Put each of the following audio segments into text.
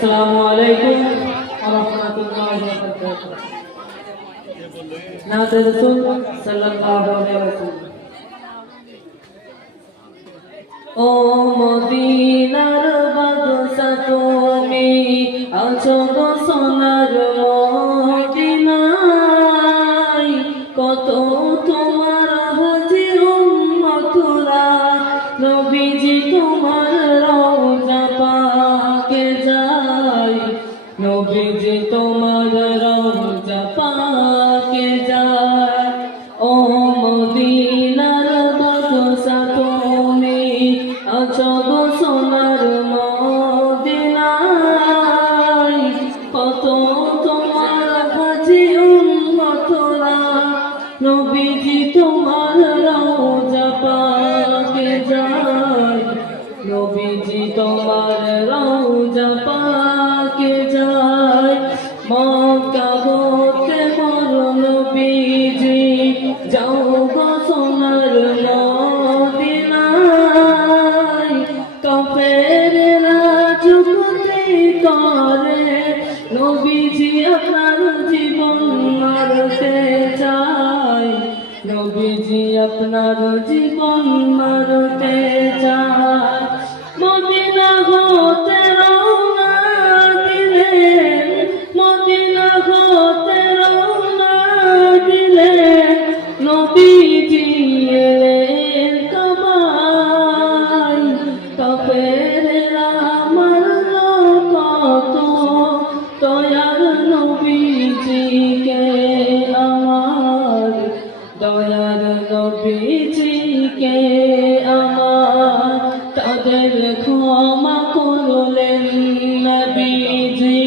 আসসালামু আলাইকুম ওয়া রাহমাতুল্লাহি ওয়া বারাকাতুহু। নাতে রাসূল সাল্লাল্লাহু আলাইহি ওয়াসাল্লাম। ও মদিনার বাদশা তুমি আছো গো সোনার মদিনায়, কত তোমার হাজি উম্মতরা নবীজি তোমার রওজা পাকে যায়, নবীজি তোমার রওজা পাকে যায়। ও মদিনার বাদশা তুমি আছো গো সোনার মদিনায়, কত তোমার হাজি উম্মতরা নবীজি তোমার রওজা পাকে যায়, নবীজি তোমার রওজা পাকে যায়। মক্কা হতে মোর নবীজি যাও গো সোনার মদিনায়, কাফেররা যুক্তি করে নবীজি আপনার জীবন মারতে চায়, নবীজি আপনার জীবন মারতে চায়। মদিনা হতে রওনা দিলেন, মদিনা হতে রওনা দিলেন, নবীজি এলেন কাবায়, কাফেররা মারল কত দয়ার নবীজিকে আমার, দয়ার নবীজিকে আমার। তাদের ক্ষমা করলেন নবীজি,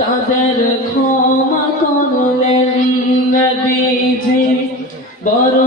তাদের ক্ষমা করলেন নবীজি, বড়